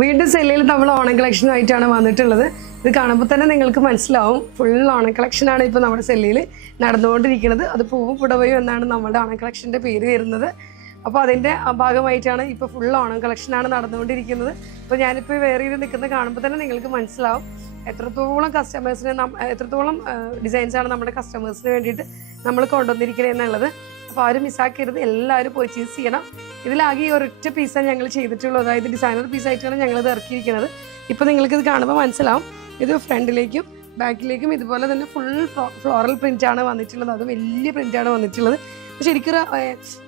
വീണ്ടും സെല്ലിൽ നമ്മൾ ഓണം കളക്ഷൻ ആയിട്ടാണ് വന്നിട്ടുള്ളത്. ഇത് കാണുമ്പോൾ തന്നെ നിങ്ങൾക്ക് മനസ്സിലാവും ഫുൾ ഓണം കളക്ഷനാണ് ഇപ്പോൾ നമ്മുടെ സെല്ലിൽ നടന്നുകൊണ്ടിരിക്കുന്നത്. അത് പൂവും പുടവയും എന്നാണ് നമ്മുടെ ഓണം കളക്ഷൻ്റെ പേര് വരുന്നത്. അപ്പോൾ അതിൻ്റെ ഭാഗമായിട്ടാണ് ഇപ്പോൾ ഫുൾ ഓണം കളക്ഷനാണ് നടന്നുകൊണ്ടിരിക്കുന്നത്. അപ്പോൾ ഞാനിപ്പോൾ വേറെ ഇത് നിൽക്കുന്നത് കാണുമ്പോൾ തന്നെ നിങ്ങൾക്ക് മനസ്സിലാവും എത്രത്തോളം കസ്റ്റമേഴ്സിന് എത്രത്തോളം ഡിസൈൻസാണ് നമ്മുടെ കസ്റ്റമേഴ്സിന് വേണ്ടിയിട്ട് നമ്മൾ കൊണ്ടുവന്നിരിക്കുന്നത് എന്നുള്ളത്. അപ്പോൾ ആരും മിസ്സാക്കരുത്, എല്ലാവരും പർച്ചേസ് ചെയ്യണം. ഇതിലാകെ ഈ ഒരൊറ്റ പീസാണ് ഞങ്ങൾ ചെയ്തിട്ടുള്ളൂ, അതായത് ഡിസൈനർ പീസായിട്ടാണ് ഞങ്ങളിത് ഇറക്കിയിരിക്കുന്നത്. ഇപ്പോൾ നിങ്ങൾക്കിത് കാണുമ്പോൾ മനസ്സിലാവും ഇത് ഫ്രണ്ടിലേക്കും ബാക്കിലേക്കും ഇതുപോലെ തന്നെ ഫുൾ ഫ്ലോറൽ പ്രിൻ്റാണ് വന്നിട്ടുള്ളത്. അത് വലിയ പ്രിൻ്റാണ് വന്നിട്ടുള്ളത്. പക്ഷെ ശരിക്കും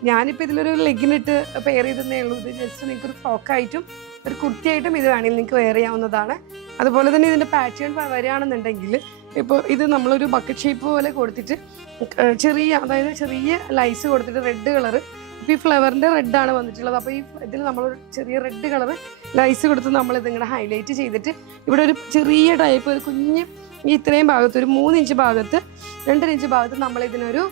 ഞാനിപ്പോൾ ഇതിലൊരു ലെഗിനിട്ട് പെയർ ചെയ്തതേ ഉള്ളൂ. ഇത് ജസ്റ്റ് നിങ്ങൾക്കൊരു ഫ്രോക്കായിട്ടും ഒരു കുർത്തിയായിട്ടും ഇത് വേണമെങ്കിൽ നിങ്ങൾക്ക് വെയർ ചെയ്യാവുന്നതാണ്. അതുപോലെ തന്നെ ഇതിൻ്റെ പാറ്റേൺ വരികയാണെന്നുണ്ടെങ്കിൽ ഇപ്പോൾ ഇത് നമ്മളൊരു ബക്കറ്റ് ഷേപ്പ് പോലെ കൊടുത്തിട്ട് ചെറിയ ലൈസ് കൊടുത്തിട്ട് റെഡ് കളറ്, ഇപ്പോൾ ഈ ഫ്ലവറിൻ്റെ റെഡാണ് വന്നിട്ടുള്ളത്. അപ്പോൾ ഈ ഇതിൽ നമ്മളൊരു ചെറിയ റെഡ് കളറ് ലൈസ് കൊടുത്ത് നമ്മളിതിങ്ങനെ ഹൈലൈറ്റ് ചെയ്തിട്ട് ഇവിടെ ഒരു ചെറിയ ടൈപ്പ് ഒരു കുഞ്ഞ് ഈ ഇത്രയും ഭാഗത്ത് ഒരു 3 ഇഞ്ച് ഭാഗത്ത് 2 ഇഞ്ച് ഭാഗത്ത് നമ്മളിതിനൊരു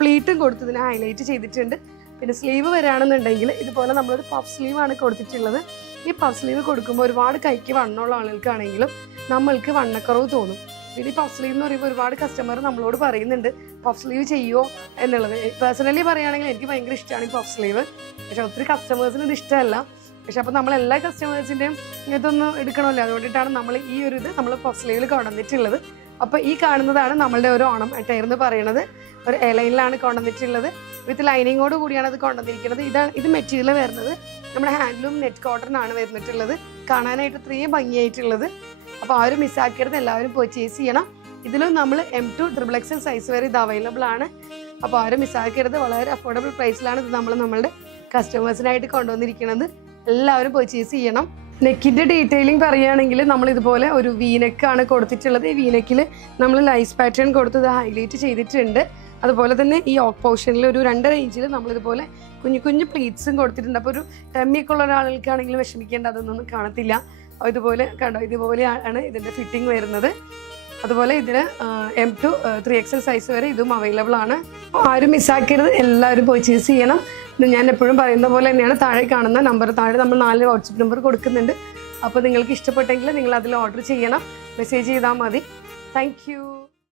പ്ലീറ്റും കൊടുത്ത് ഇതിനെ ഹൈലൈറ്റ് ചെയ്തിട്ടുണ്ട്. പിന്നെ സ്ലീവ് വരികയാണെന്നുണ്ടെങ്കിൽ ഇതുപോലെ നമ്മളൊരു പഫ് സ്ലീവാണ് കൊടുത്തിട്ടുള്ളത്. ഈ പഫ് സ്ലീവ് കൊടുക്കുമ്പോൾ ഒരുപാട് കൈക്ക് വണ്ണമുള്ള ആളുകൾക്കാണെങ്കിലും നമ്മൾക്ക് വണ്ണക്കുറവ് തോന്നും. പിന്നെ ഈ പഫ് സ്ലീവ് എന്ന് പറയുമ്പോൾ ഒരുപാട് കസ്റ്റമർ നമ്മളോട് പറയുന്നുണ്ട് പഫ് സ്ലീവ് ചെയ്യുമോ എന്നുള്ളത്. പേഴ്സണലി പറയുകയാണെങ്കിൽ എനിക്ക് ഭയങ്കര ഇഷ്ടമാണ് ഈ പഫ് സ്ലീവ്. പക്ഷെ ഒത്തിരി കസ്റ്റമേഴ്സിന് ഇത് ഇഷ്ടമല്ല. പക്ഷെ അപ്പോൾ നമ്മളെല്ലാ കസ്റ്റമേഴ്സിൻ്റെയും ഇതൊന്ന് എടുക്കണമല്ലോ, അതുകൊണ്ടിട്ടാണ് നമ്മൾ ഈ ഒരു ഇത് നമ്മൾ പഫ് സ്ലീവിൽ കൊണ്ടുവന്നിട്ടുള്ളത്. അപ്പോൾ ഈ കാണുന്നതാണ് നമ്മളുടെ ഒരു ഓണം അറ്റയർ എന്ന് പറയുന്നത്. ഒരു എലൈനിലാണ് കൊണ്ടുവന്നിട്ടുള്ളത്. വിത്ത് ലൈനിങ്ങോട് കൂടിയാണ് അത് കൊണ്ടുവന്നിരിക്കുന്നത്. ഇത് മെറ്റീരിയൽ വരുന്നത് നമ്മുടെ ഹാൻഡ്ലൂം നെറ്റ് കോട്ടൺ ആണ് വരുന്നിട്ടുള്ളത്. കാണാനായിട്ട് ഇത്രയും ഭംഗിയായിട്ടുള്ളത്. അപ്പോൾ ആരും മിസ്സാക്കരുത്, എല്ലാവരും പർച്ചേസ് ചെയ്യണം. ഇതിലും നമ്മൾ M2 XXL സൈസ് വരെ ഇത് അവൈലബിൾ ആണ്. അപ്പോൾ ആരും മിസ്സാക്കരുത്. വളരെ അഫോർഡബിൾ പ്രൈസിലാണ് ഇത് നമ്മളുടെ കസ്റ്റമേഴ്സിനായിട്ട് കൊണ്ടുവന്നിരിക്കുന്നത്. എല്ലാവരും പർച്ചേസ് ചെയ്യണം. നെക്കിൻ്റെ ഡീറ്റെയിലിംഗ് പറയുകയാണെങ്കിൽ നമ്മൾ ഇതുപോലെ ഒരു വീനെക്കാണ് കൊടുത്തിട്ടുള്ളത്. ഈ വീനെക്കിൽ നമ്മൾ ലൈസ് പാറ്റേൺ കൊടുത്ത് ഇത് ഹൈലൈറ്റ് ചെയ്തിട്ടുണ്ട്. അതുപോലെ തന്നെ ഈ ഓക്ക് പോർഷനിൽ ഒരു 2.5 ഇഞ്ചിൽ നമ്മളിതുപോലെ കുഞ്ഞു പ്ലീറ്റ്സും കൊടുത്തിട്ടുണ്ട്. അപ്പോൾ ഒരു ടെമ്മിയൊക്കെ ഉള്ള ഒരാളുകൾക്കാണെങ്കിലും വിഷമിക്കേണ്ട, അതൊന്നും കാണത്തില്ല. ഇതുപോലെ കണ്ടോ, ഇതുപോലെയാണ് ഇതിൻ്റെ ഫിറ്റിംഗ് വരുന്നത്. അതുപോലെ ഇതിന് M2 3XL സൈസ് വരെ ഇതും അവൈലബിൾ ആണ്. ആരും മിസ്സാക്കരുത്, എല്ലാവരും പർച്ചേസ് ചെയ്യണം. ഞാൻ എപ്പോഴും പറയുന്ന പോലെ തന്നെയാണ് താഴെ കാണുന്ന നമ്പർ, താഴെ നമ്മൾ 4 വാട്സപ്പ് നമ്പർ കൊടുക്കുന്നുണ്ട്. അപ്പോൾ നിങ്ങൾക്ക് ഇഷ്ടപ്പെട്ടെങ്കിൽ നിങ്ങൾ അതിൽ ഓർഡർ ചെയ്യണം, മെസ്സേജ് ചെയ്താൽ മതി. താങ്ക്